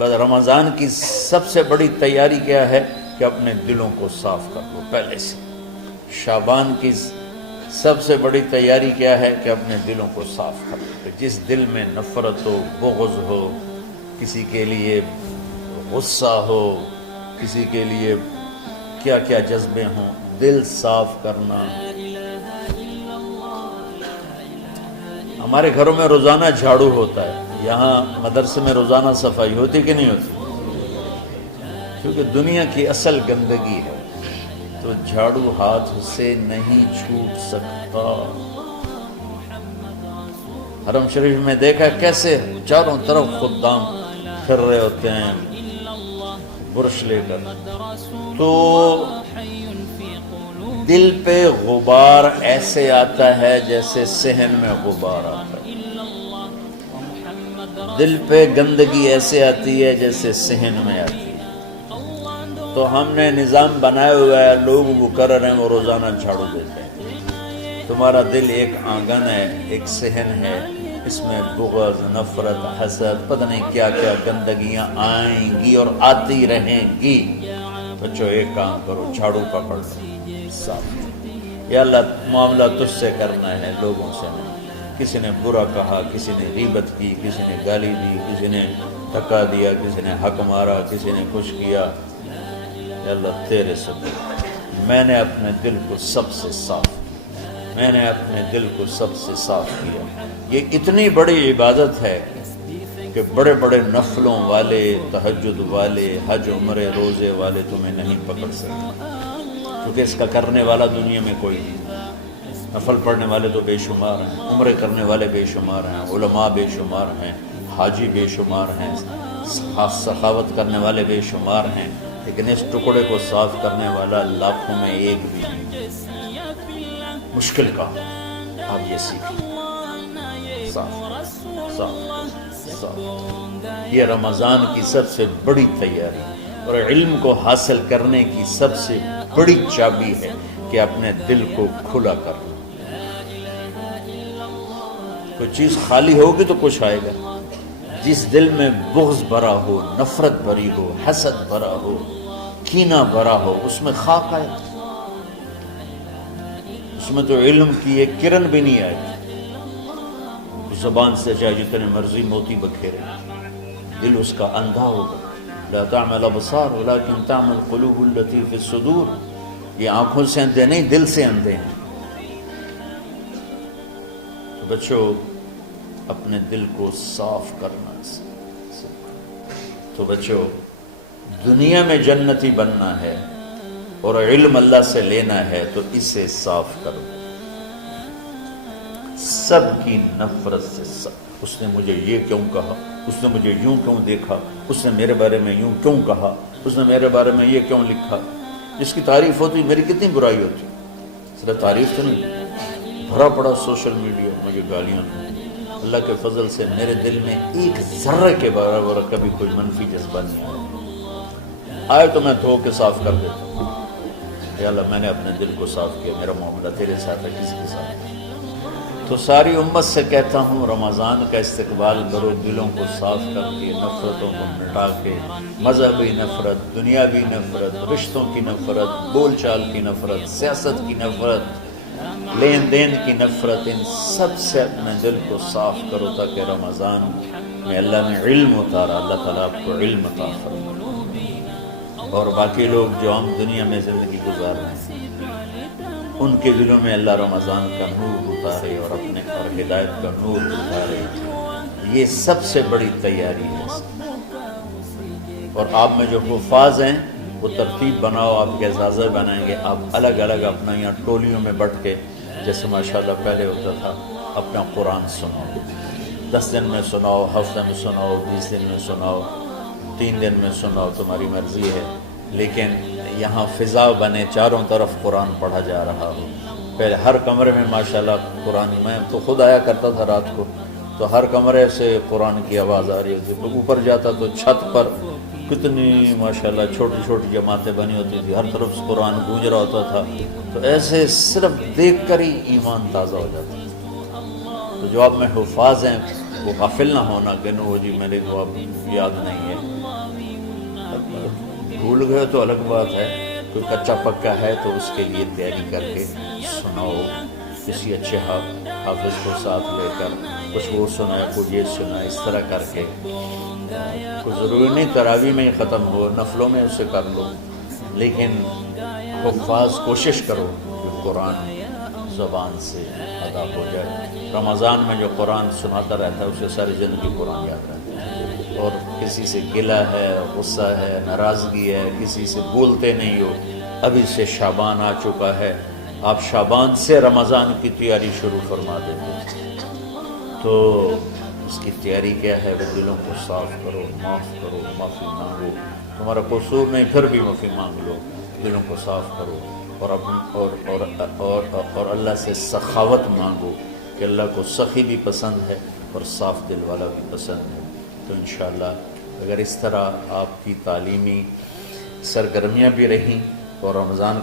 بس رمضان کی سب سے بڑی تیاری کیا ہے کہ اپنے دلوں کو صاف کر لو پہلے سے۔ شعبان کی سب سے بڑی تیاری کیا ہے کہ اپنے دلوں کو صاف کر لو۔ جس دل میں نفرت ہو، بغض ہو، کسی کے لیے غصہ ہو، کسی کے لیے کیا کیا جذبے ہوں، دل صاف کرنا۔ ہمارے گھروں میں روزانہ جھاڑو ہوتا ہے، یہاں مدرسے میں روزانہ صفائی ہوتی کہ نہیں ہوتی؟ کیونکہ دنیا کی اصل گندگی ہے تو جھاڑو ہاتھ سے نہیں چھوٹ سکتا۔ حرم شریف میں دیکھا کیسے چاروں طرف خدام پھر رہے ہوتے ہیں برش لے کر، تو دل پہ غبار ایسے آتا ہے جیسے صحن میں غبار آتا ہے، دل پہ گندگی ایسے آتی ہے جیسے صحن میں آتی ہے۔ تو ہم نے نظام بنایا ہوا ہے، لوگ وہ کر رہے ہیں، وہ روزانہ جھاڑو دیتے ہیں۔ تمہارا دل ایک آنگن ہے، ایک صحن ہے، اس میں بغض، نفرت، حسد، پتہ نہیں کیا کیا گندگیاں آئیں گی اور آتی رہیں گی۔ بچوں ایک کام کرو، جھاڑو پکڑ لو، صاف۔ یا اللہ معاملہ تجھ سے کرنا ہے، لوگوں سے نہیں۔ کسی نے برا کہا، کسی نے غیبت کی، کسی نے گالی دی، کسی نے دھکا دیا، کسی نے حق مارا، کسی نے کچھ کیا، یا اللہ تیرے سبب میں نے اپنے دل کو سب سے صاف کیا، میں نے اپنے دل کو سب سے صاف کیا۔ یہ اتنی بڑی عبادت ہے کہ بڑے بڑے نفلوں والے، تہجد والے، حج عمرے روزے والے تمہیں نہیں پکڑ سکتے، کیونکہ اس کا کرنے والا دنیا میں کوئی نہیں۔ نفل پڑھنے والے تو بے شمار ہیں، عمرے کرنے والے بے شمار ہیں، علماء بے شمار ہیں، حاجی بے شمار ہیں، سخاوت کرنے والے بے شمار ہیں، لیکن اس ٹکڑے کو صاف کرنے والا لاکھوں میں ایک بھی نہیں۔ مشکل کا آپ یہ سیکھیں، صاف صاف صاف۔ یہ رمضان کی سب سے بڑی تیاری اور علم کو حاصل کرنے کی سب سے بڑی چابی ہے کہ اپنے دل کو کھلا کر لو۔ کوئی چیز خالی ہوگی تو کچھ آئے گا۔ جس دل میں بغض بھرا ہو، نفرت بھری ہو، حسد بھرا ہو، کینہ بھرا ہو، اس میں خاک آئے، اس میں تو علم کی ایک کرن بھی نہیں آئے۔ زبان سے چاہے جتنے مرضی موتی بکھیرے، دل اس کا اندھا ہوگا۔ لا تعمل ابصار ولكن تعمل القلوب التي في الصدور۔ یہ آنکھوں سے اندھے نہیں، دل سے اندھے ہیں۔ تو بچوں اپنے دل کو صاف کرنا تو بچوں دنیا میں جنتی بننا ہے اور علم اللہ سے لینا ہے تو اسے صاف کرو۔ سب کی نفرت سے سب، اس نے مجھے یہ کیوں کہا، اس نے مجھے یوں کیوں دیکھا، اس نے میرے بارے میں یوں کیوں کہا، اس نے میرے بارے میں یہ کیوں لکھا۔ جس کی تعریف ہوتی میری کتنی برائی ہوتی، صرف تعریف تو نہیں، بھرا پڑا سوشل میڈیا مجھے گالیاں۔ اللہ کے فضل سے میرے دل میں ایک ذرے کے برابر کبھی کوئی منفی جذبہ نہیں آیا، آئے تو میں دھو کے صاف کر دیتا ہوں۔ یا اللہ میں نے اپنے دل کو صاف کیا، میرا معاملہ تیرے ساتھ ہے، کسی کے ساتھ ہے۔ تو ساری امت سے کہتا ہوں رمضان کا استقبال کرو، دلوں کو صاف کر کے، نفرتوں کو مٹا کے، مذہبی نفرت، دنیاوی نفرت، رشتوں کی نفرت، بول چال کی نفرت، سیاست کی نفرت، لین دین کی نفرت، ان سب سے اپنے دل کو صاف کرو تاکہ رمضان میں اللہ نے علم اتارا، اللہ تعالیٰ آپ کو علم عطا فرمائے، اور باقی لوگ جو ہم دنیا میں زندگی گزار رہے ہیں ان کے دلوں میں اللہ رمضان کا نور اتارے اور اپنے اور ہدایت کا نور اتارے۔ یہ سب سے بڑی تیاری ہے۔ اور آپ میں جو حفاظ ہیں وہ ترتیب بناؤ، آپ کے اعزازہ بنائیں گے، آپ الگ الگ اپنا یہاں ٹولیوں میں بٹ کے، جیسے ماشاءاللہ پہلے ہوتا تھا، اپنا قرآن سناؤ، 10 دن میں سناؤ، ہفتہ میں سناؤ، 20 دن میں سناؤ، 3 دن میں سناؤ، تمہاری مرضی ہے، لیکن یہاں فضا بنے، چاروں طرف قرآن پڑھا جا رہا ہو۔ پہلے ہر کمرے میں ماشاءاللہ قرآن، میں تو خود آیا کرتا تھا رات کو، تو ہر کمرے سے قرآن کی آواز آ رہی ہوتی، تو اوپر جاتا تو چھت پر کتنی ماشاءاللہ چھوٹی چھوٹی جماعتیں بنی ہوتی تھی، ہر طرف سے قرآن گونج رہا ہوتا تھا، تو ایسے صرف دیکھ کر ہی ایمان تازہ ہو جاتا ہے۔ تو جو آپ میں حفاظ ہیں وہ غافل نہ ہونا کہ نو جی میرے کو اب یاد نہیں ہے، بھول گئے تو الگ بات ہے، کوئی کچا پکا ہے تو اس کے لیے تیاری کر کے سناؤ، کسی اچھے حافظ کو ساتھ لے کر کچھ وہ سنا ہے، کوئی یہ سنا، اس طرح کر کے کوئی ضروری نہیں تراویح میں ہی ختم ہو، نفلوں میں اسے کر لو، لیکن حفاظ کوشش کرو کہ قرآن زبان سے ادا ہو جائے۔ رمضان میں جو قرآن سناتا رہتا ہے اسے ساری زندگی قرآن یاد رہتا ہے، اور کسی سے گلہ ہے، غصہ ہے، ناراضگی ہے، کسی سے بولتے نہیں ہو، ابھی سے شعبان آ چکا ہے، آپ شعبان سے رمضان کی تیاری شروع فرما دیتے، تو اس کی تیاری کیا ہے؟ وہ دلوں کو صاف کرو، معاف کرو، معافی مانگو، تمہارا قصور نہیں پھر بھی معافی مانگ لو، دلوں کو صاف کرو، اور اللہ سے سخاوت مانگو کہ اللہ کو سخی بھی پسند ہے اور صاف دل والا بھی پسند ہے۔ تو انشاءاللہ اگر اس طرح آپ کی تعلیمی سرگرمیاں بھی رہیں اور رمضان